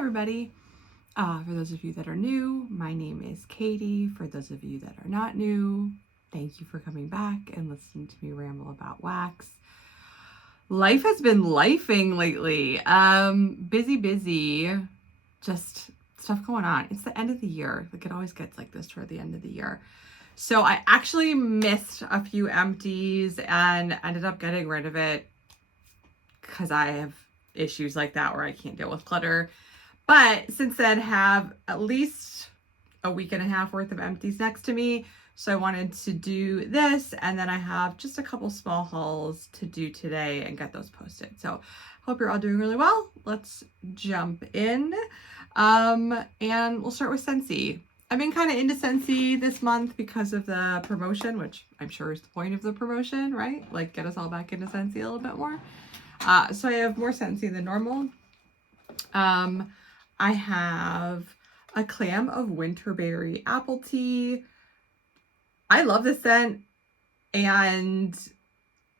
everybody. For those of you that are new, my name is Katie. For those of you that are not new, thank you for coming back and listening to me ramble about wax. Life has been lifing lately. Busy, just stuff going on. It's the end of the year. Like it always gets like this toward the end of the year. So I actually missed a few empties and ended up getting rid of it because I have issues like that where I can't deal with clutter. But since then have at least a week and a half worth of empties next to me. So I wanted to do this, and then I have just a couple small hauls to do today and get those posted. So hope you're all doing really well. Let's jump in. And we'll start with Scentsy. I've been kind of into Scentsy this month because of the promotion, which I'm sure is the point of the promotion, right? Like get us all back into Scentsy a little bit more. So I have more Scentsy than normal. I have a clam of winterberry apple tea. I love this scent, and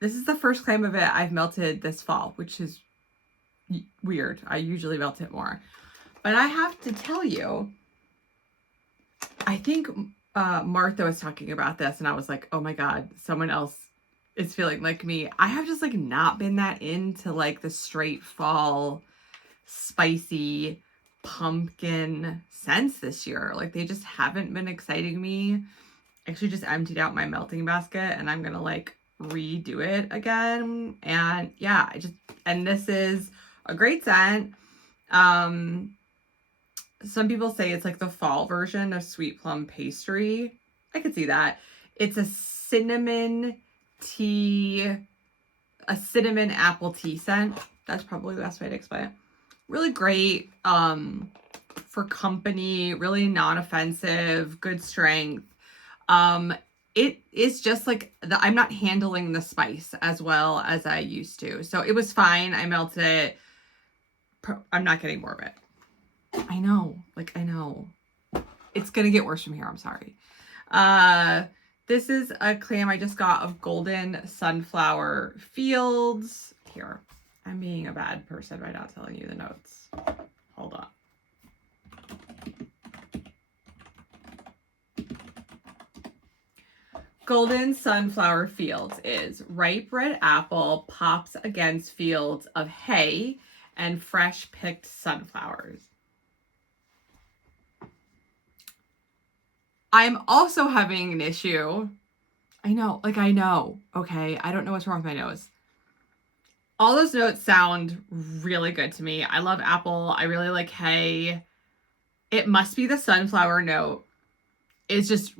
this is the first clam of it I've melted this fall, which is weird. I usually melt it more. But I have to tell you, I think Martha was talking about this, and I was like, oh my God, someone else is feeling like me. I have just like not been that into like the straight fall spicy pumpkin scents this year. Like they just haven't been exciting me. Actually just emptied out my melting basket and I'm gonna like redo it again. And yeah, and this is a great scent. Some people say it's like the fall version of sweet plum pastry. I could see that. It's a cinnamon apple tea scent. That's probably the best way to explain it. Really great for company, really non-offensive, good strength. It is just like I'm not handling the spice as well as I used to. So it was fine. I melted it. I'm not getting more of it. I know. It's going to get worse from here. I'm sorry. This is a clam I just got of Golden Sunflower Fields. Here. I'm being a bad person by not telling you the notes. Hold on. Golden Sunflower Fields is ripe red apple pops against fields of hay and fresh picked sunflowers. I'm also having an issue. I know. Okay. I don't know what's wrong with my nose. All those notes sound really good to me. I love apple. I really like hay. It must be the sunflower note. It's just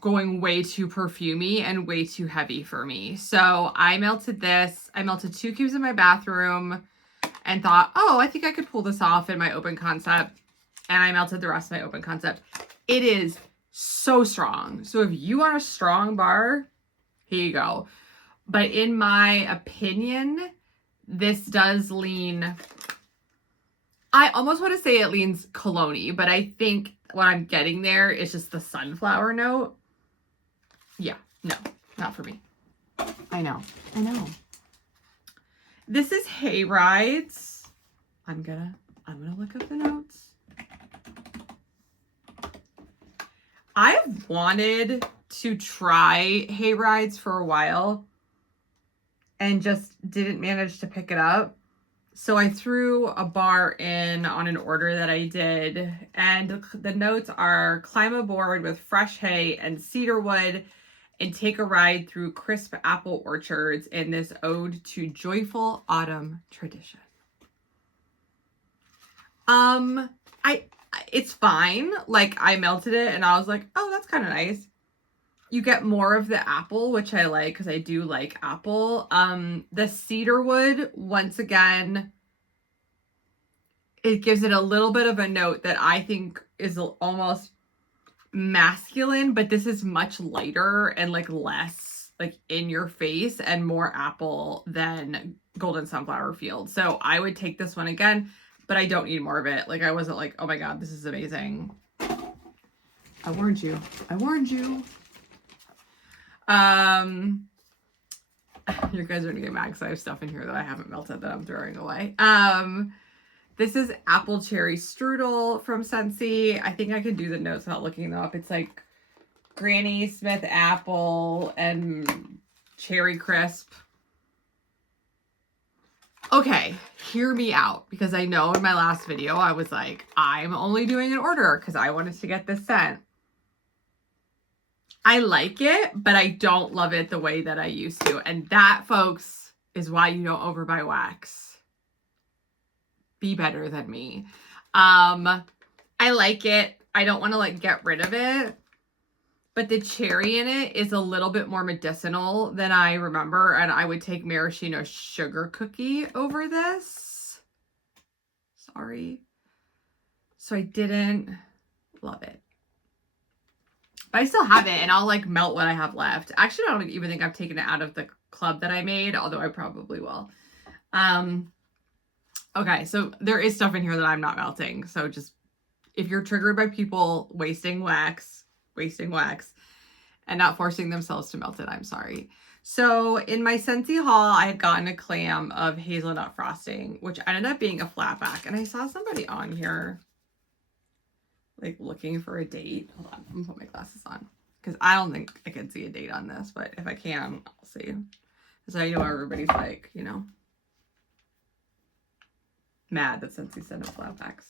going way too perfumey and way too heavy for me. So I melted this. I melted 2 cubes in my bathroom and thought, oh, I think I could pull this off in my open concept. And I melted the rest of my open concept. It is so strong. So if you want a strong bar, here you go. But in my opinion, this does lean, I almost want to say it leans cologne-y, but I think what I'm getting there is just the sunflower note. Yeah, no, not for me. I know. This is Hay Rides. I'm gonna look up the notes. I've wanted to try Hay Rides for a while and just didn't manage to pick it up. So I threw a bar in on an order that I did, and the notes are climb aboard with fresh hay and cedar wood and take a ride through crisp apple orchards in this ode to joyful autumn tradition. It's fine. Like I melted it and I was like, oh, that's kind of nice. You get more of the apple, which I like because I do like apple. The cedar wood, once again, it gives it a little bit of a note that I think is almost masculine, but this is much lighter and like less like in your face and more apple than Golden Sunflower Field. So I would take this one again, but I don't need more of it. Like I wasn't like, oh my God, this is amazing. I warned you. You guys are gonna get mad because I have stuff in here that I haven't melted that I'm throwing away. This is apple cherry strudel from Scentsy. I think I can do the notes without looking them up. It's like Granny Smith apple and cherry crisp. Okay, hear me out, because I know in my last video I was like, I'm only doing an order because I wanted to get this scent. I like it, but I don't love it the way that I used to. And that, folks, is why you don't overbuy wax. Be better than me. I like it. I don't want to like get rid of it. But the cherry in it is a little bit more medicinal than I remember. And I would take maraschino sugar cookie over this. Sorry. So I didn't love it. But I still have it, and I'll like melt what I have left. Actually, I don't even think I've taken it out of the club that I made, although I probably will. Okay, so there is stuff in here that I'm not melting. So just, if you're triggered by people wasting wax, and not forcing themselves to melt it, I'm sorry. So in my Scentsy haul, I had gotten a clam of hazelnut frosting, which ended up being a flat back. And I saw somebody on here like looking for a date. Hold on, I'm gonna put my glasses on because I don't think I can see a date on this, but if I can, I'll see. So I know everybody's like, you know, mad that Scentsy sent up flat backs.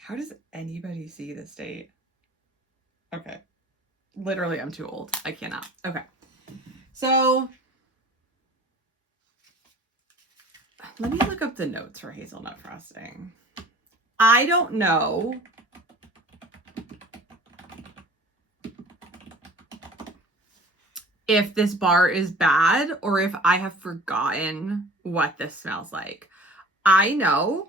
How does anybody see this date? Okay. Literally, I'm too old. I cannot. Okay. So let me look up the notes for hazelnut frosting. I don't know if this bar is bad or if I have forgotten what this smells like. I know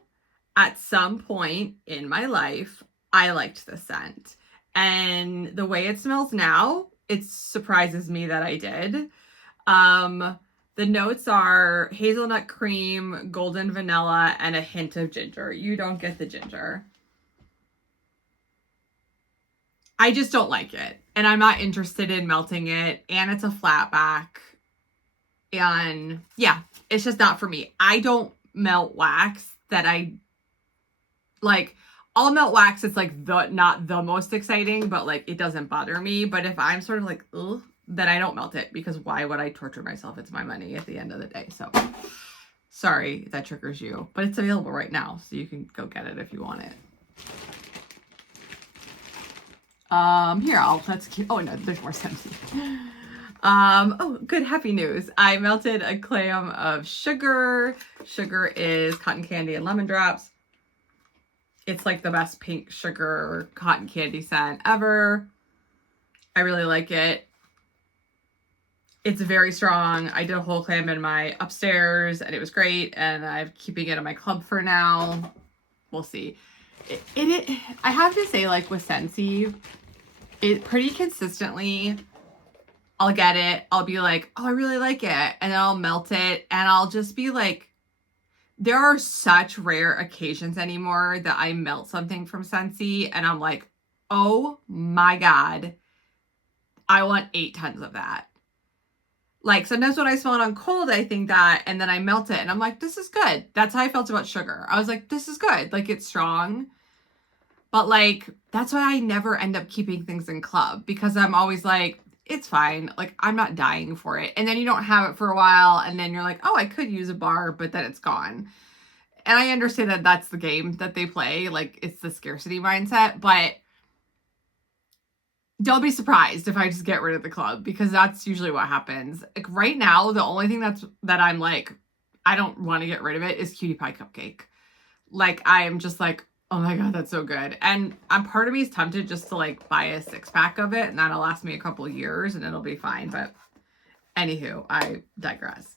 at some point in my life, I liked the scent. And the way it smells now, it surprises me that I did. The notes are hazelnut cream, golden vanilla, and a hint of ginger. You don't get the ginger. I just don't like it. And I'm not interested in melting it. And it's a flat back. And yeah, it's just not for me. I don't melt wax that I like. I'll melt wax. It's like not the most exciting, but like it doesn't bother me. But if I'm sort of like, ugh, then I don't melt it, because why would I torture myself? It's my money at the end of the day. So sorry if that triggers you, but it's available right now. So you can go get it if you want it. Here, that's cute. Oh no, there's more Scentsy. Oh, good, happy news. I melted a clam of sugar. Sugar is cotton candy and lemon drops. It's like the best pink sugar cotton candy scent ever. I really like it. It's very strong. I did a whole clam in my upstairs and it was great. And I'm keeping it in my club for now. We'll see. I have to say, like with Scentsy, it pretty consistently, I'll get it. I'll be like, oh, I really like it. And then I'll melt it. And I'll just be like, there are such rare occasions anymore that I melt something from Scentsy. And I'm like, oh my God, I want 8 tons of that. Like sometimes when I smell it on cold, I think that, and then I melt it and I'm like, this is good. That's how I felt about sugar. I was like, this is good. Like it's strong. But like, that's why I never end up keeping things in club, because I'm always like, it's fine. Like I'm not dying for it. And then you don't have it for a while. And then you're like, oh, I could use a bar, but then it's gone. And I understand that that's the game that they play. Like it's the scarcity mindset, but don't be surprised if I just get rid of the club, because that's usually what happens. Like right now, the only thing that I'm like, I don't want to get rid of it is Cutie Pie Cupcake. Like I am just like, oh my God, that's so good. And part of me is tempted just to like buy a 6-pack of it and that'll last me a couple of years and it'll be fine. But anywho, I digress.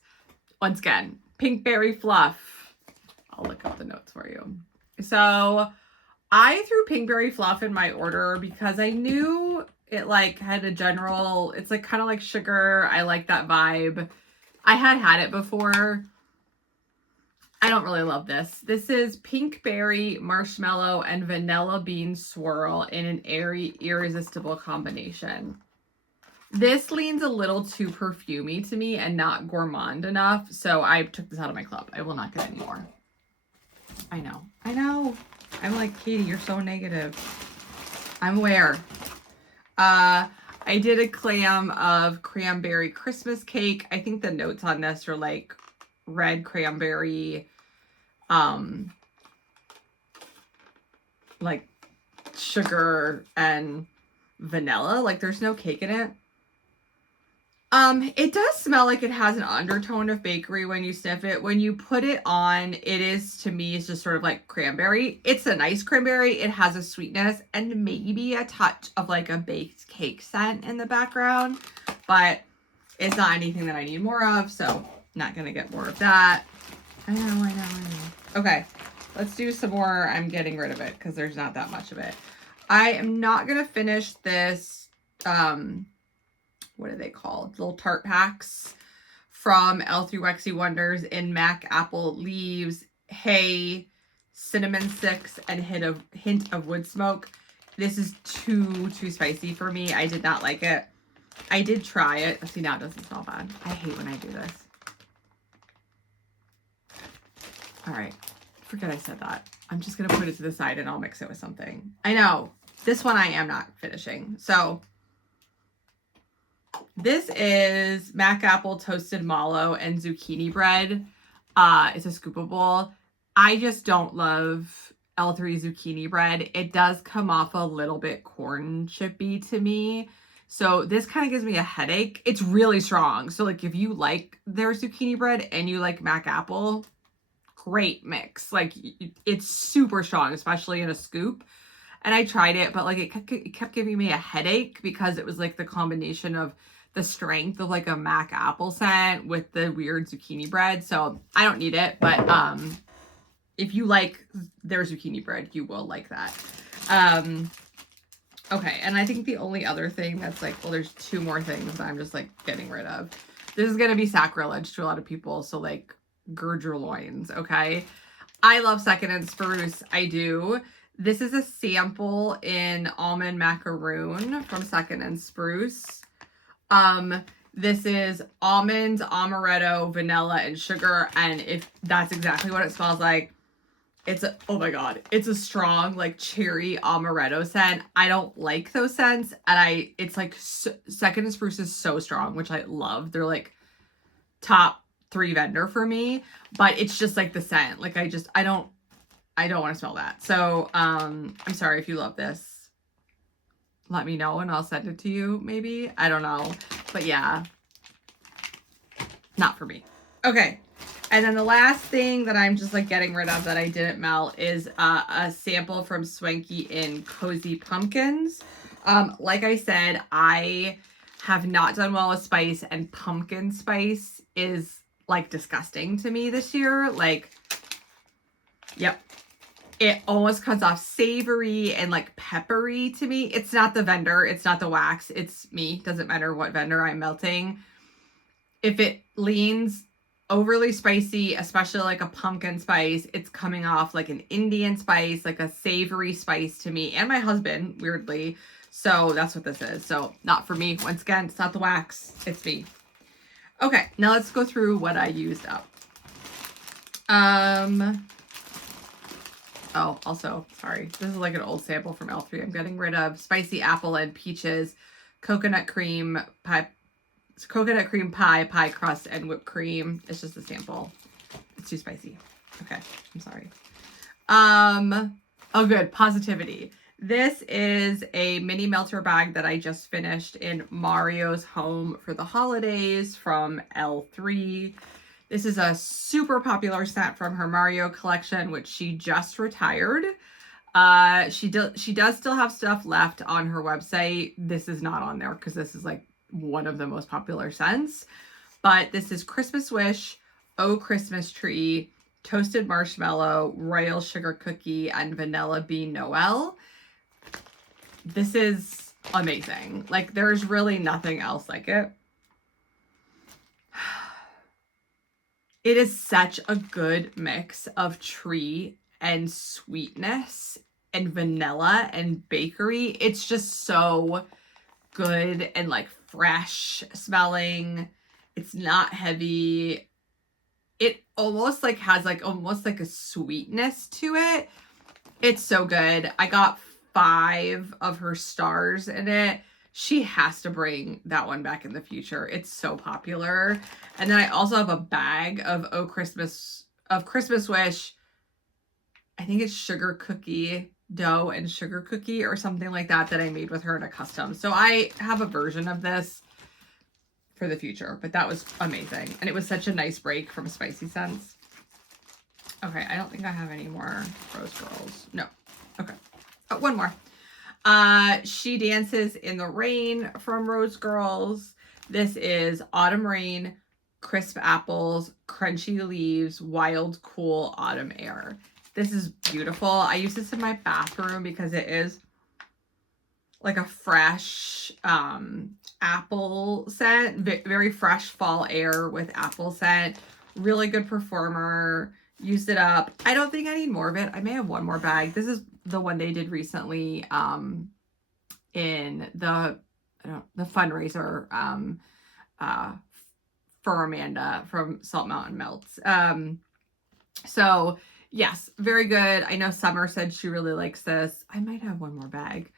Once again, Pinkberry Fluff. I'll look up the notes for you. So I threw Pinkberry Fluff in my order because I knew it like had a general, it's like kind of like sugar. I like that vibe. I had it before. I don't really love this. This is pinkberry, marshmallow, and vanilla bean swirl in an airy, irresistible combination. This leans a little too perfumey to me and not gourmand enough. So I took this out of my club. I will not get any more. I know. I'm like, Katie, you're so negative. I'm aware. I did a clam of cranberry Christmas cake. I think the notes on this are like red cranberry, like sugar and vanilla. Like there's no cake in it. It does smell like it has an undertone of bakery when you sniff it. When you put it on, it is, to me, it's just sort of like cranberry. It's a nice cranberry. It has a sweetness and maybe a touch of like a baked cake scent in the background, but it's not anything that I need more of, so not gonna get more of that. I know. Okay, let's do some more. I'm getting rid of it because there's not that much of it. I am not gonna finish this, what are they called? Little tart packs from L3 Waxy Wonders in Mac Apple Leaves, Hay, Cinnamon Sticks, and hint of wood smoke. This is too spicy for me. I did not like it. I did try it. See, now it doesn't smell bad. I hate when I do this. All right. Forget I said that. I'm just going to put it to the side and I'll mix it with something. I know. This one I am not finishing. So this is Mac Apple Toasted Mallow and Zucchini Bread. It's a scoopable. I just don't love L3 zucchini bread. It does come off a little bit corn chippy to me. So this kind of gives me a headache. It's really strong. So like if you like their zucchini bread and you like Mac Apple, great mix. Like it's super strong, especially in a scoop. And I tried it, but like it kept giving me a headache because it was like the combination of the strength of like a Mac Apple scent with the weird zucchini bread. So I don't need it, but if you like their zucchini bread, you will like that. Okay, and I think the only other thing that's like, well, there's two more things that I'm just like getting rid of. This is gonna be sacrilege to a lot of people, so like gird your loins, okay? I love Second and Spruce, I do. This is a sample in Almond Macaroon from Second and Spruce. This is almonds, amaretto, vanilla, and sugar, and if that's exactly what it smells like, it's a, oh my god, it's a strong like cherry amaretto scent. I don't like those scents, and it's like Second and Spruce is so strong, which I love. They're like top 3 vendor for me, but it's just like the scent. Like I don't want to smell that. So I'm sorry if you love this. Let me know and I'll send it to you, maybe. I don't know. But yeah, not for me. Okay. And then the last thing that I'm just like getting rid of that I didn't melt is a sample from Swanky in Cozy Pumpkins. Like I said, I have not done well with spice, and pumpkin spice is like disgusting to me this year. Like, yep. It almost comes off savory and like peppery to me. It's not the vendor. It's not the wax. It's me. Doesn't matter what vendor I'm melting. If it leans overly spicy, especially like a pumpkin spice, it's coming off like an Indian spice, like a savory spice to me and my husband, weirdly. So that's what this is. So not for me. Once again, it's not the wax. It's me. Okay, now let's go through what I used up. Oh, also, sorry. This is like an old sample from L3. I'm getting rid of spicy apple and peaches, coconut cream pie, pie crust, and whipped cream. It's just a sample. It's too spicy. Okay, I'm sorry. Oh, good. Positivity. This is a mini melter bag that I just finished in Mario's Home for the Holidays from L3. This is a super popular scent from her Mario collection, which she just retired. She does still have stuff left on her website. This is not on there because this is like one of the most popular scents. But this is Christmas Wish, Oh Christmas Tree, Toasted Marshmallow, Royal Sugar Cookie, and Vanilla Bean Noel. This is amazing. Like, there's really nothing else like it. It is such a good mix of tree and sweetness and vanilla and bakery. It's just so good and like fresh smelling. It's not heavy. It almost like has like almost like a sweetness to it. It's so good. I got 5 of her stars in it. She has to bring that one back in the future. It's so popular. And then I also have a bag of Christmas Wish. I think it's sugar cookie dough and sugar cookie or something like that I made with her in a custom. So I have a version of this for the future, but that was amazing. And it was such a nice break from spicy scents. Okay, I don't think I have any more Rose Girls. No. Okay. Oh, one more. She Dances in the Rain from Rose Girls. This is Autumn Rain, Crisp Apples, Crunchy Leaves, Wild Cool Autumn Air. This is beautiful. I use this in my bathroom because it is like a fresh apple scent. Very fresh fall air with apple scent. Really good performer. Used it up. I don't think I need more of it. I may have one more bag. This is the one they did recently in the fundraiser for Amanda from Salt Mountain Melts. So yes, very good. I know Summer said she really likes this. I might have one more bag,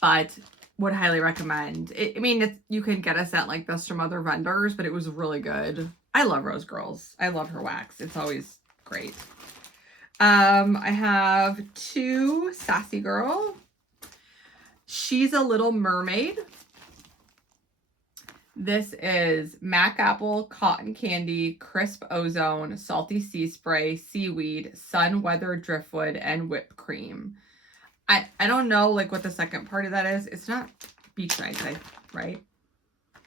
but would highly recommend it. I mean, you can get a scent like this from other vendors, but it was really good. I love Rose Girls. I love her wax. It's always great. I have 2 Sassy Girl. She's a Little Mermaid. This is Mac Apple, Cotton Candy, Crisp Ozone, Salty Sea Spray, Seaweed, Sun Weather Driftwood, and Whipped Cream. I don't know like what the second part of that is. It's not Beach Nights, right?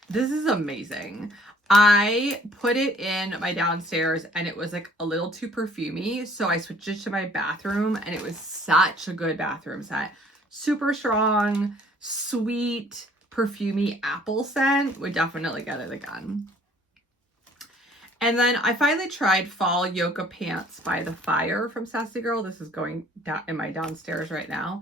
This is amazing. I put it in my downstairs and it was like a little too perfumey. So I switched it to my bathroom and it was such a good bathroom scent. Super strong, sweet, perfumey apple scent. Would definitely get it again. And then I finally tried Fall Yoga Pants by the Fire from Sassy Girl. This is going down in my downstairs right now.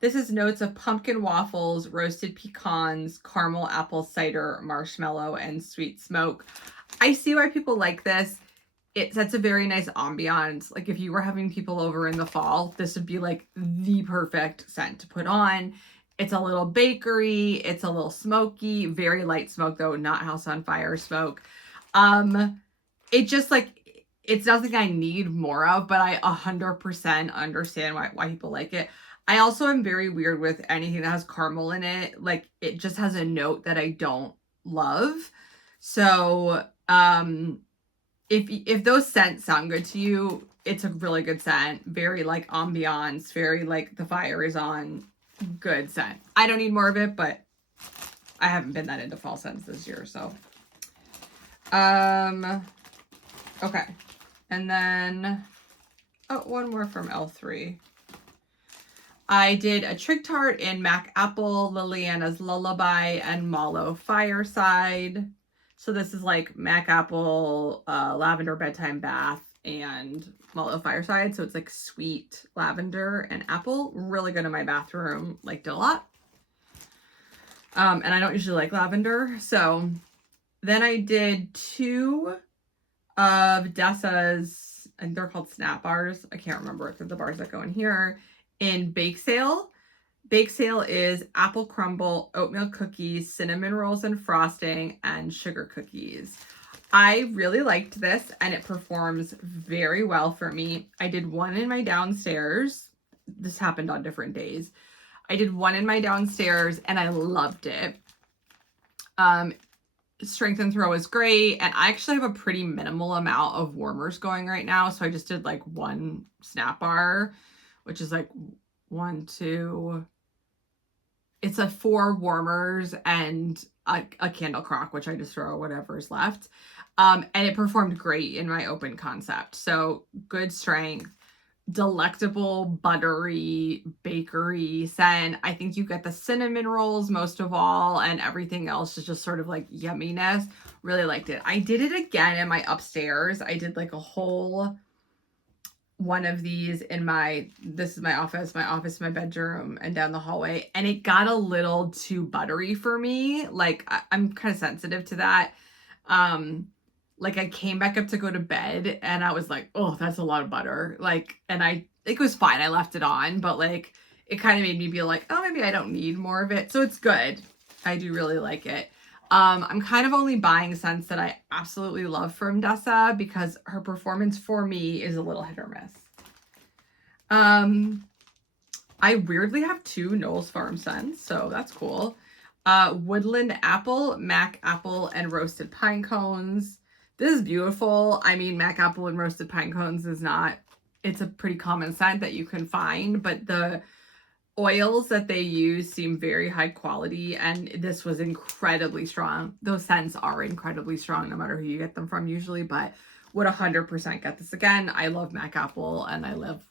This is notes of pumpkin waffles, roasted pecans, caramel apple cider, marshmallow, and sweet smoke. I see why people like this. It sets a very nice ambiance. Like if you were having people over in the fall, this would be like the perfect scent to put on. It's a little bakery. It's a little smoky, very light smoke though, not house on fire smoke. It just like, it's nothing I need more of, but I 100% understand why people like it. I also am very weird with anything that has caramel in it. Like it just has a note that I don't love. So, if those scents sound good to you, it's a really good scent. Very like ambiance, very like the fire is on, good scent. I don't need more of it, but I haven't been that into fall scents this year, so. Okay. And then, oh, one more from L3. I did a Trig Tart in Mac Apple, Liliana's Lullaby, and Mallow Fireside. So this is like Mac Apple, Lavender Bedtime Bath, and Mallow Fireside. So it's like sweet lavender and apple. Really good in my bathroom. Liked it a lot. And I don't usually like lavender. So then I did 2 of Dessa's, and they're called Snap Bars. I can't remember if they're the bars that go in here. In Bake Sale. Bake Sale is apple crumble, oatmeal cookies, cinnamon rolls and frosting, and sugar cookies. I really liked this and it performs very well for me. I did one in my downstairs. This happened on different days. I did one in my downstairs and I loved it. Strength and throw is great. And I actually have a pretty minimal amount of warmers going right now. So I just did like 1 Snap Bar, which is like 1, 2. It's a 4 warmers and a candle crock, which I just throw whatever's left. And it performed great in my open concept. So good strength, delectable, buttery, bakery scent. I think you get the cinnamon rolls most of all, and everything else is just sort of like yumminess. Really liked it. I did it again in my upstairs. I did like a whole one of these in this is my office, my bedroom, and down the hallway, and it got a little too buttery for me. Like I'm kind of sensitive to that. Like I came back up to go to bed and I was like, oh, that's a lot of butter. Like, and it was fine. I left it on, but like it kind of made me be like, oh, maybe I don't need more of it. So it's good. I do really like it. I'm kind of only buying scents that I absolutely love from Dessa because her performance for me is a little hit or miss. I weirdly have 2 Knowles Farm scents, so that's cool. Woodland Apple, Mac Apple, and Roasted Pine Cones. This is beautiful. I mean, Mac Apple and Roasted Pine Cones it's a pretty common scent that you can find, but the oils that they use seem very high quality, and this was incredibly strong. Those scents are incredibly strong no matter who you get them from usually, but would 100% get this again. I love Mac Apple and I love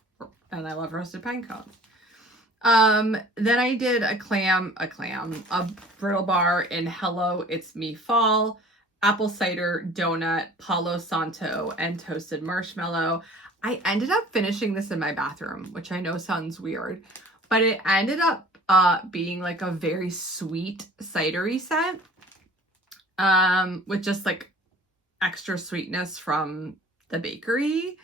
Roasted Pine Cones. Then I did a brittle bar in Hello It's Me Fall, apple cider, donut, Palo Santo, and toasted marshmallow. I ended up finishing this in my bathroom, which I know sounds weird, but it ended up being like a very sweet cidery scent, with just like extra sweetness from the bakery.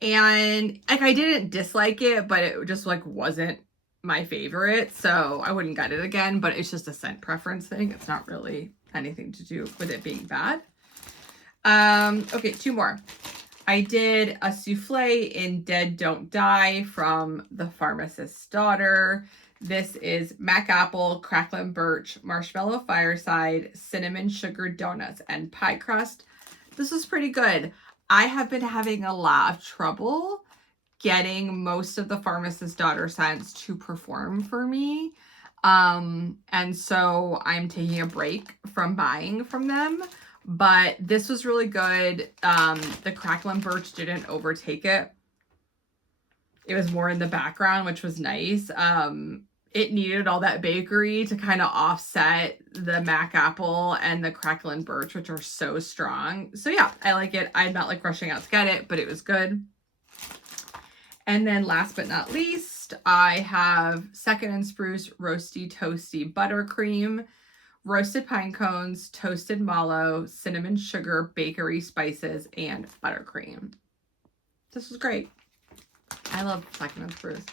And like I didn't dislike it, but it just like wasn't my favorite, so I wouldn't get it again, but it's just a scent preference thing. It's not really anything to do with it being bad. Okay, 2 more. I did a souffle in Dead Don't Die from The Pharmacist's Daughter. This is Mac Apple, Cracklin' Birch, Marshmallow Fireside, Cinnamon Sugar Donuts, and Pie Crust. This was pretty good. I have been having a lot of trouble getting most of the Pharmacist's Daughter scents to perform for me. And so I'm taking a break from buying from them. But this was really good. The Cracklin' Birch didn't overtake it. It was more in the background, which was nice. It needed all that bakery to kind of offset the Mac Apple and the Cracklin' Birch, which are so strong. So yeah, I like it. I'm not like rushing out to get it, but it was good. And then last but not least, I have Second & Spruce Roasty Toasty Buttercream, Roasted Pine Cones, Toasted Mallow, Cinnamon Sugar, Bakery Spices, and Buttercream. This was great. I love Second & Spruce.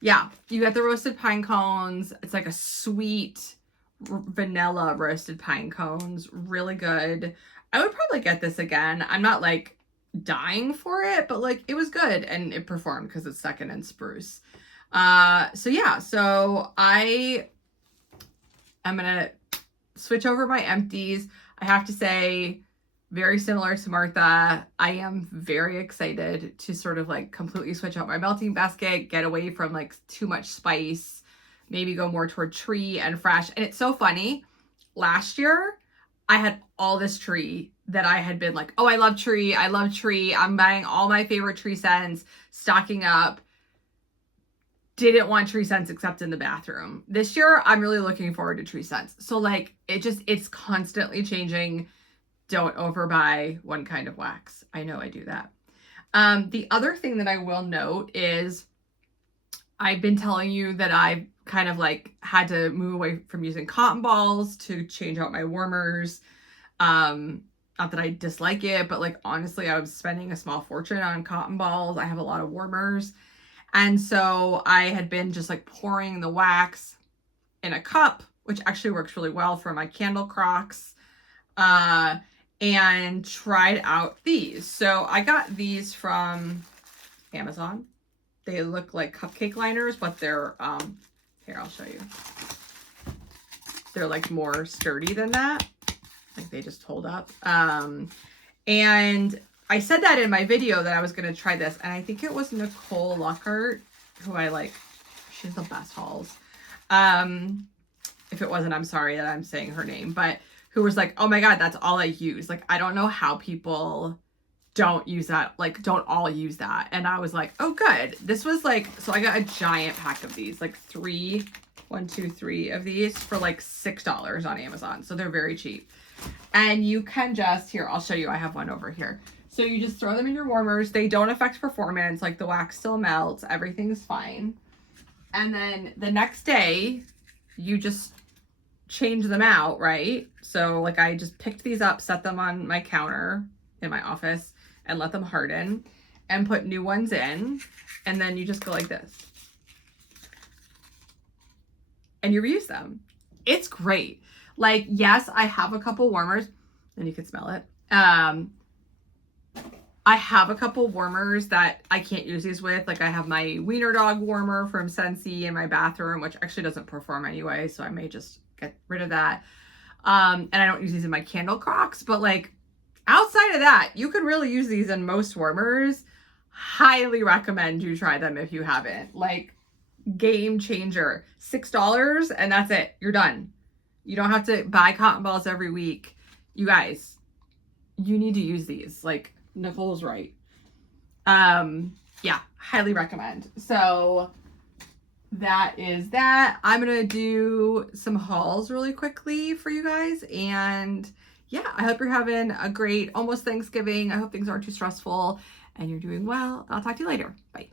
Yeah, you got the Roasted Pine Cones. It's like a sweet vanilla Roasted Pine Cones. Really good. I would probably get this again. I'm not like dying for it, but like it was good and it performed because it's Second & Spruce. So yeah, so I'm gonna switch over my empties. I have to say, very similar to Martha, I am very excited to sort of like completely switch out my melting basket, get away from like too much spice, maybe go more toward tree and fresh. And it's so funny, last year I had all this tree that I had been like, oh, I love tree. I'm buying all my favorite tree scents, stocking up. Didn't want tree scents except in the bathroom. This year, I'm really looking forward to tree scents. So like, it's constantly changing. Don't overbuy one kind of wax. I know I do that. The other thing that I will note is I've been telling you that I've kind of like had to move away from using cotton balls to change out my warmers. Not that I dislike it, but like honestly, I was spending a small fortune on cotton balls. I have a lot of warmers. And so I had been just like pouring the wax in a cup, which actually works really well for my candle crocks, and tried out these. So I got these from Amazon. They look like cupcake liners, but they're, here, I'll show you. They're like more sturdy than that. Like they just hold up. And I said that in my video that I was going to try this, and I think it was Nicole Lockhart, who I like. She's the best hauls. If it wasn't, I'm sorry that I'm saying her name, but who was like, oh my God, that's all I use. Like, I don't know how people don't use that. Like, don't all use that. And I was like, oh, good. This was like, so I got a giant pack of these, like 3 of these for like $6 on Amazon. So they're very cheap. And you can just, here, I'll show you. I have one over here. So you just throw them in your warmers. They don't affect performance. Like the wax still melts. Everything's fine. And then the next day, you just change them out, right? So like I just picked these up, set them on my counter in my office and let them harden and put new ones in. And then you just go like this. And you reuse them. It's great. Like, yes, I have a couple warmers and you can smell it. I have a couple warmers that I can't use these with. Like I have my wiener dog warmer from Scentsy in my bathroom, which actually doesn't perform anyway. So I may just get rid of that. And I don't use these in my candle crocks, but like outside of that, you can really use these in most warmers. Highly recommend you try them if you haven't. Like game changer. $6 and that's it. You're done. You don't have to buy cotton balls every week. You guys, you need to use these. Like Nicole's right. Yeah, highly recommend. So that is that. I'm going to do some hauls really quickly for you guys. And yeah, I hope you're having a great almost Thanksgiving. I hope things aren't too stressful and you're doing well. I'll talk to you later. Bye.